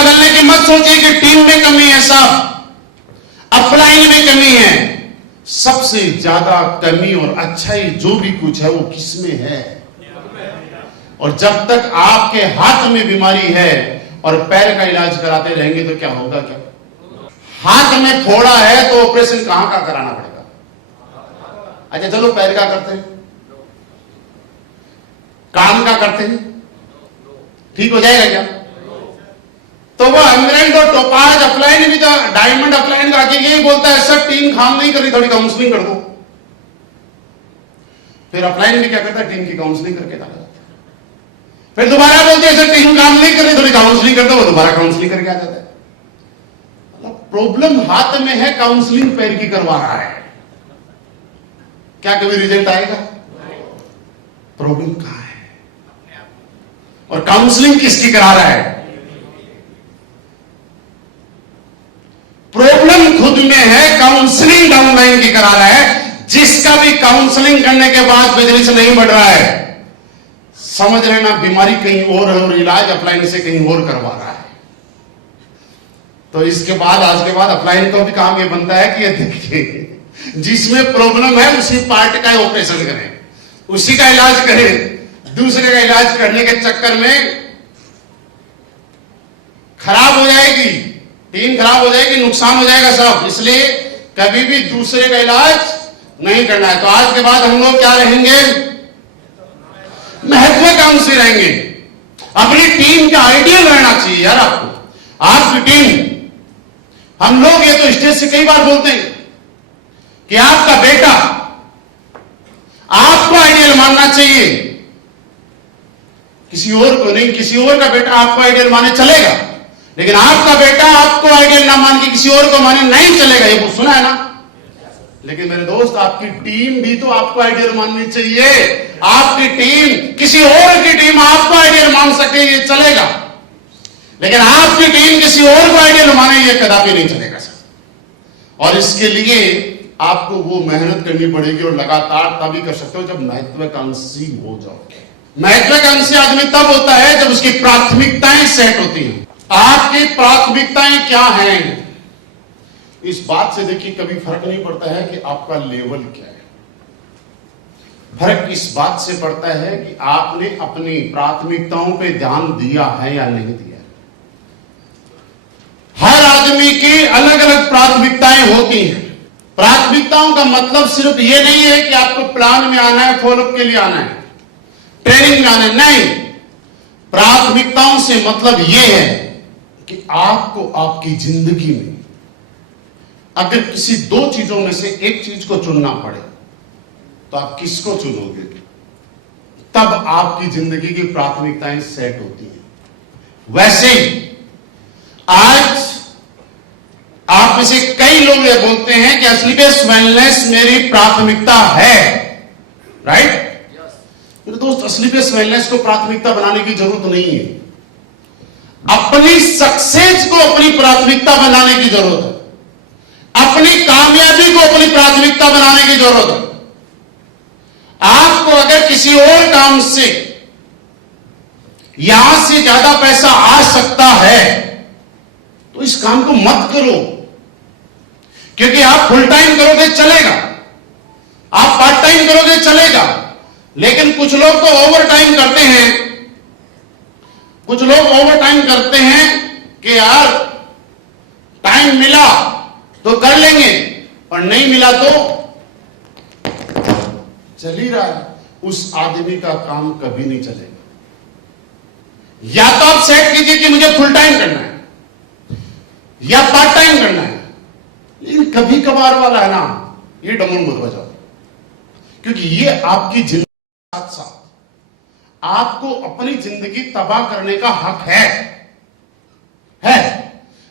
बदलने की मत सोचिए कि टीम में कमी है, सब अपलाइन में कमी है। सबसे ज्यादा कमी और अच्छाई जो भी कुछ है वो किसमें है। और जब तक आपके हाथ में बीमारी है और पैर का इलाज कराते रहेंगे तो क्या होगा? क्या हाथ में फोड़ा है तो ऑपरेशन कहां का कराना पड़ेगा? अच्छा चलो, पैर का करते हैं, कान का करते हैं, ठीक हो जाएगा क्या? तो वो एमरेल्ड और टोपाज अपलाइन भी तो डायमंड अपलाइन का आके यही बोलता है, सर टीम काम नहीं कर रही, थोड़ी काउंसलिंग कर दो। फिर अपलाइन भी क्या करता है? टीम की काउंसलिंग करके डाला जाता है। फिर दोबारा बोलते हैं सर टीम काम नहीं कर रही, थोड़ी काउंसलिंग कर दो, वो दोबारा काउंसलिंग करके आ जाता है। मतलब प्रॉब्लम हाथ में है, काउंसलिंग पैर की करवा रहा है। क्या कभी रिजल्ट आएगा? प्रॉब्लम कहां है? और काउंसलिंग किसकी करा रहा है? प्रॉब्लम खुद में है, काउंसलिंग डाउनलाइन की करा रहा है। जिसका भी काउंसलिंग करने के बाद बिजनेस नहीं बढ़ रहा है, समझ लेना बीमारी कहीं और है और इलाज अपलाइन से कहीं और करवा रहा है। तो इसके बाद, आज के बाद अपलाइन का भी काम ये बनता है कि ये देखिए, जिसमें प्रॉब्लम है उसी पार्ट का ऑपरेशन करें, उसी का इलाज करें। दूसरे का इलाज करने के चक्कर में खराब हो जाएगी टीम, खराब हो जाएगी, नुकसान हो जाएगा सब। इसलिए कभी भी दूसरे का इलाज नहीं करना है। तो आज के बाद हम लोग क्या रहेंगे? महत्वाकांक्षी रहेंगे। अपनी टीम का आइडियल रहना चाहिए यार आपको। आपकी टीम, हम लोग ये तो स्टेज से कई बार बोलते हैं कि आपका बेटा आपको आइडियल मानना चाहिए, किसी और को नहीं। किसी और का बेटा आपको आइडियल माने चलेगा, लेकिन आपका बेटा आपको आइडियल ना मान के किसी और को माने नहीं चलेगा। ये कुछ सुना है ना? लेकिन मेरे दोस्त, आपकी टीम भी तो आपको आइडियल माननी चाहिए। आपकी टीम, किसी और की टीम आपको आइडियल मान सके ये चलेगा, लेकिन आपकी टीम किसी और को आइडियल माने ये कदापि नहीं चलेगा सर। और इसके लिए आपको वो मेहनत करनी पड़ेगी और लगातार तभी कर सकते हो जब महत्वाकांक्षी हो जाओगे। महत्वाकांक्षी आदमी तब होता है जब उसकी प्राथमिकताएं सेट होती हैं। आपकी प्राथमिकताएं क्या हैं? इस बात से देखिए, कभी फर्क नहीं पड़ता है कि आपका लेवल क्या है। फर्क इस बात से पड़ता है कि आपने अपनी प्राथमिकताओं पे ध्यान दिया है या नहीं दिया। हर आदमी की अलग अलग प्राथमिकताएं होती हैं। प्राथमिकताओं का मतलब सिर्फ ये नहीं है कि आपको प्लान में आना है, फॉलोअप के लिए आना है, ट्रेनिंग में आना है, नहीं। प्राथमिकताओं से मतलब यह है कि आपको आपकी जिंदगी में अगर किसी दो चीजों में से एक चीज को चुनना पड़े तो आप किसको चुनोगे? तब आपकी जिंदगी की प्राथमिकताएं सेट होती हैं। वैसे ही आज आप में से कई लोग ये बोलते हैं कि असलीबेस वेलनेस मेरी प्राथमिकता है, राइट? मेरे दोस्त, असलीबेस वेलनेस को प्राथमिकता बनाने की जरूरत नहीं है। अपनी सक्सेस को अपनी प्राथमिकता बनाने की जरूरत है। अपनी कामयाबी को अपनी प्राथमिकता बनाने की जरूरत है। आपको अगर किसी और काम से यहां से ज्यादा पैसा आ सकता है तो इस काम को मत करो, क्योंकि आप फुल टाइम करोगे चलेगा, आप पार्ट टाइम करोगे चलेगा, लेकिन कुछ लोग तो ओवर टाइम करते हैं। कुछ लोग ओवर टाइम करते हैं कि यार टाइम मिला तो कर लेंगे और नहीं मिला तो चल ही रहा है। उस आदमी का काम कभी नहीं चलेगा। या तो आप सेट कीजिए कि मुझे फुल टाइम करना है या पार्ट टाइम करना है, लेकिन कभी कभार वाला है ना, ये डमन मत बजाओ, क्योंकि ये आपकी जिंदगी के साथ साथ आपको अपनी जिंदगी तबाह करने का हक है,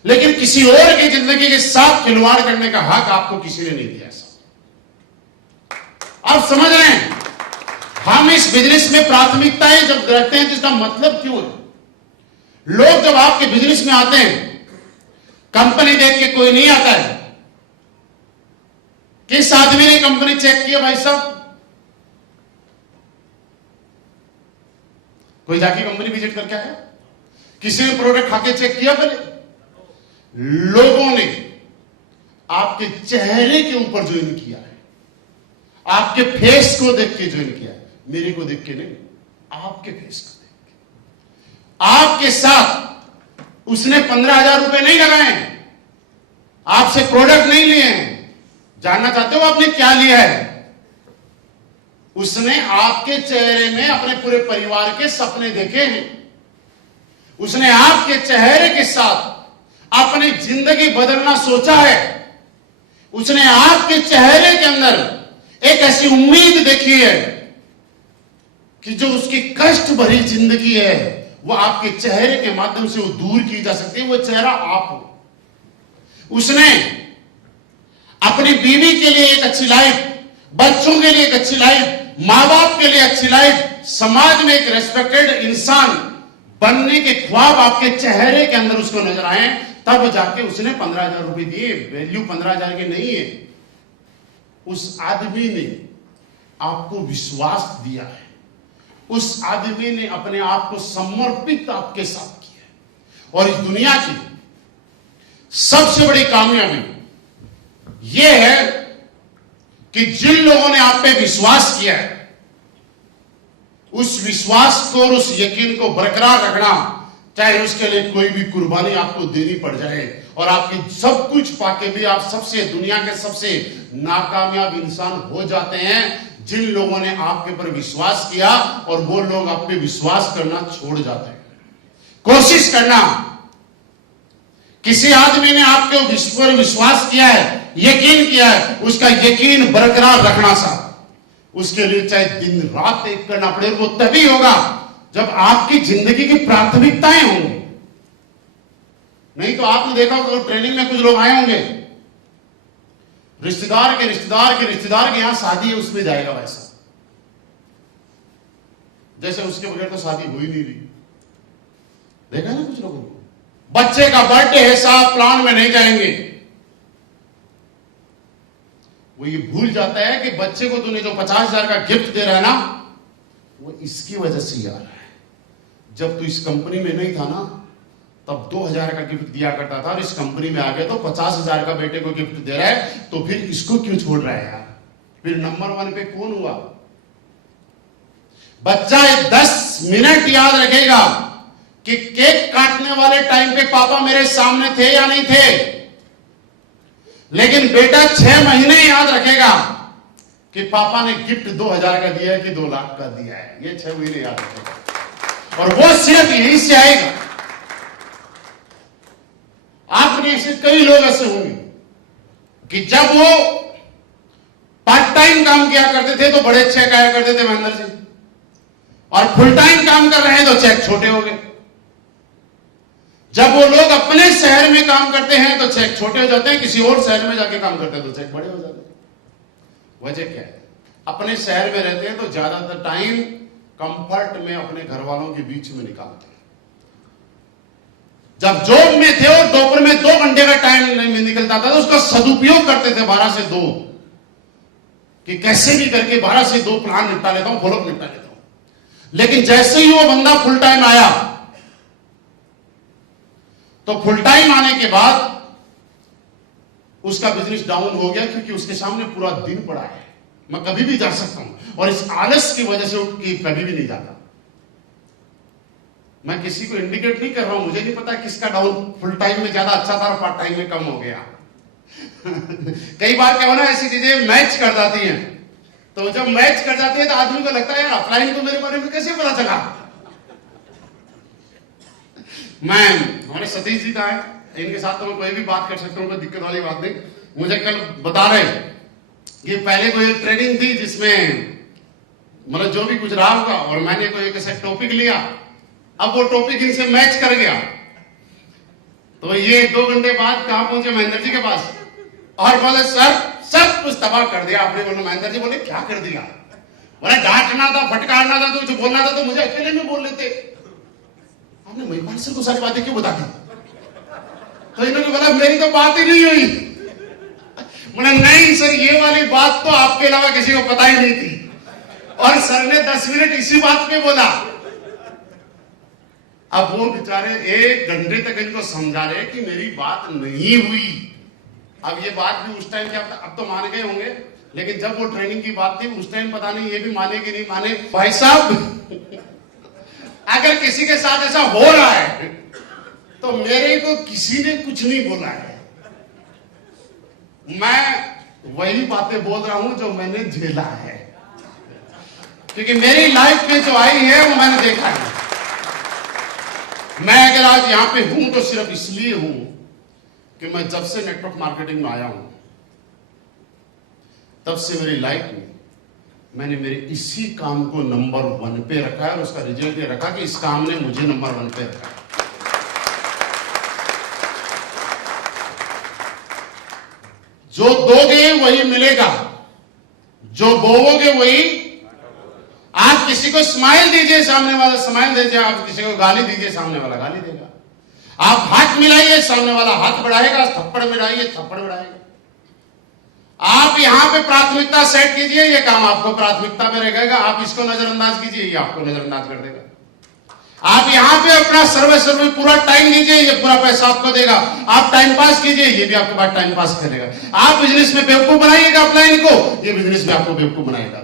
लेकिन किसी और की जिंदगी के साथ खिलवाड़ करने का हक आपको किसी ने नहीं दिया। आप समझ रहे हैं? हम इस बिजनेस में प्राथमिकताएं जब रखते हैं तो इसका मतलब क्यों है? लोग जब आपके बिजनेस में आते हैं, कंपनी देख के कोई नहीं आता है। किस आदमी ने कंपनी चेक किया भाई साहब? कोई जाके कंपनी विजिट करके आया? किसी ने प्रोडक्ट खाके चेक किया पहले? लोगों ने आपके चेहरे के ऊपर ज्वाइन किया है, आपके फेस को देख के ज्वाइन किया है, मेरे को देख के नहीं, आपके फेस को देख के। आपके साथ उसने 15,000 रुपए नहीं लगाए, आपसे प्रोडक्ट नहीं लिए हैं। जानना चाहते हो आपने क्या लिया है? उसने आपके चेहरे में अपने पूरे परिवार के सपने देखे हैं। उसने आपके चेहरे के साथ अपनी जिंदगी बदलना सोचा है। उसने आपके चेहरे के अंदर एक ऐसी उम्मीद देखी है कि जो उसकी कष्ट भरी जिंदगी है वो आपके चेहरे के माध्यम से वो दूर की जा सकती है। वो चेहरा आप हो। उसने अपनी बीवी के लिए एक अच्छी लाइफ, बच्चों के लिए एक अच्छी लाइफ, मां बाप के लिए अच्छी लाइफ, समाज में एक रेस्पेक्टेड इंसान बनने के ख्वाब आपके चेहरे के अंदर उसको नजर आए, तब जाके उसने 15,000 रुपए दिए। वैल्यू 15,000 की नहीं है। उस आदमी ने आपको विश्वास दिया है। उस आदमी ने अपने आप को समर्पित आपके साथ किया है। और इस दुनिया की सबसे बड़ी कामयाबी यह है कि जिन लोगों ने आप पे विश्वास किया है, उस विश्वास को और उस यकीन को बरकरार रखना, चाहे उसके लिए कोई भी कुर्बानी आपको देनी पड़ जाए और आपकी सब कुछ पाके भी आप सबसे दुनिया के सबसे नाकामयाब इंसान हो जाते हैं जिन लोगों ने आपके ऊपर विश्वास किया और वो लोग आप पे विश्वास करना छोड़ जाते हैं। कोशिश करना, किसी आदमी ने आपके ऊपर विश्वास किया है, यकीन किया है, उसका यकीन बरकरार रखना साहब, उसके लिए चाहे दिन रात एक करना पड़े। वो तभी होगा जब आपकी जिंदगी की प्राथमिकताएं होंगी। नहीं तो आपने देखा होगा ट्रेनिंग में कुछ लोग आए होंगे, रिश्तेदार के यहां शादी है, उसमें जाएगा वैसा जैसे उसके बगैर तो शादी हो ही नहीं रही। देखा ना कुछ लोगों को, बच्चे का बर्थडे है साहब, प्लान में नहीं जाएंगे। वो ये भूल जाता है कि बच्चे को तूने जो 50,000 का गिफ्ट दे रहा है ना, वो इसकी वजह से आ रहा है। जब तू इस कंपनी में नहीं था ना, तब 2,000 का गिफ्ट दिया करता था और इस कंपनी में आ गया तो 50,000 का बेटे को गिफ्ट दे रहा है, तो फिर इसको क्यों छोड़ रहा है यार? फिर नंबर 1 पे कौन हुआ? बच्चा 10 मिनट याद रखेगा कि केक काटने वाले टाइम पे पापा मेरे सामने थे या नहीं थे, लेकिन बेटा 6 महीने याद रखेगा कि पापा ने गिफ्ट 2,000 का दिया है कि 2 लाख का दिया है। ये 6 महीने याद रखेगा और वो सिर्फ यहीं से आएगा। आपने ऐसे कई लोग ऐसे होंगे कि जब वो पार्ट टाइम काम किया करते थे तो बड़े चेक आया करते थे महेंद्र जी, और फुल टाइम काम कर रहे हैं तो चेक छोटे हो गए। जब वो लोग अपने शहर में काम करते हैं तो चेक छोटे हो जाते हैं, किसी और शहर में जाके काम करते हैं तो चेक बड़े हो जाते हैं। वजह क्या है? अपने शहर में रहते हैं तो ज्यादातर टाइम कंफर्ट में अपने घर वालों के बीच में निकालते हैं। जब जॉब में थे और दोपहर में 2 घंटे का टाइम निकलता था तो उसका सदुपयोग करते थे 12 से 2, कि कैसे भी करके 12 से 2 प्लान निपटा लेता हूं, फॉलोअप निपटा लेता हूं। लेकिन जैसे ही वो बंदा फुल टाइम आया तो फुल टाइम आने के बाद उसका बिजनेस डाउन हो गया, क्योंकि उसके सामने पूरा दिन पड़ा है। मैं कभी भी जा सकता हूं और इस आलस की वजह से उठ के कभी भी नहीं जाता। मैं किसी को इंडिकेट नहीं कर रहा हूं, मुझे नहीं पता किसका डाउन फुल टाइम में ज्यादा अच्छा था और पार्ट टाइम में कम हो गया। कई बार क्या होना, ऐसी चीजें मैच कर जाती हैं, तो जब मैच कर जाती है तो आदमी को लगता है यार ऑफलाइन को मेरे बारे में कैसे पता चला। मैं हमारे सतीश जी का है, इनके साथ तो मैं कोई भी बात कर सकता हूं, कोई दिक्कत वाली बात नहीं। मुझे कल बता रहे कि पहले कोई ट्रेनिंग थी जिसमें मतलब जो भी कुछ रहा होगा, और मैंने कोई एक ऐसा टॉपिक लिया, अब वो टॉपिक इनसे मैच कर गया, तो ये 2 घंटे बाद कहां पहुंचे? महेंद्र जी के पास, और बोले सर सब कुछ तबाह कर दिया आपने। बोले महेंद्र जी, बोले क्या कर दिया? बोले डांटना था, फटकारना था, तो बोलना था तो मुझे अकेले में बोल लेते। आपने महिपाल सर को सारी बातें क्यों बता दी? तो इन्होंने बोला मेरी तो बात ही नहीं हुई। बोले नहीं सर, ये वाली बात तो आपके अलावा किसी को पता ही नहीं थी, और सर ने 10 मिनट इसी बात पे बोला। अब वो बेचारे 1 घंटे तक इनको समझा रहे कि मेरी बात नहीं हुई। अब ये बात भी उस टाइम क्या, अब तो मान गए होंगे, लेकिन जब वो ट्रेनिंग की बात थी उस टाइम पता नहीं ये भी माने कि नहीं माने। भाई साहब अगर किसी के साथ ऐसा हो रहा है तो मेरे को किसी ने कुछ नहीं बोला है। मैं वही बातें बोल रहा हूं जो मैंने झेला है, क्योंकि मेरी लाइफ में जो आई है वो मैंने देखा है। मैं अगर आज यहां पे हूं तो सिर्फ इसलिए हूं कि मैं जब से नेटवर्क मार्केटिंग में आया हूं तब से मेरी लाइफ में मैंने मेरे इसी काम को नंबर 1 पे रखा है, और उसका रिजल्ट ये रखा कि इस काम ने मुझे नंबर 1 पे रखा है। जो दोगे वही मिलेगा, जो बोओगे वही। आप किसी को स्माइल दीजिए, सामने वाला स्माइल दीजिए। आप किसी को गाली दीजिए, सामने वाला गाली देगा। आप हाथ मिलाइए, सामने वाला हाथ बढ़ाएगा। थप्पड़ मिलाइए, थप्पड़ बढ़ाएगा। आप यहां पे प्राथमिकता सेट कीजिए, ये काम आपको प्राथमिकता में रहेगा। आप इसको नजरअंदाज कीजिए, ये आपको नजरअंदाज कर देगा। आप यहां पे अपना सर्व पूरा टाइम दीजिए, ये पूरा पैसा आपको देगा। आप टाइम पास कीजिए, ये भी आपके बाद टाइम पास करेगा। आप बिजनेस में बेवकूफ बनाइएगा अपलाइन को, ये बिजनेस में आपको बेवकूफ बनाएगा।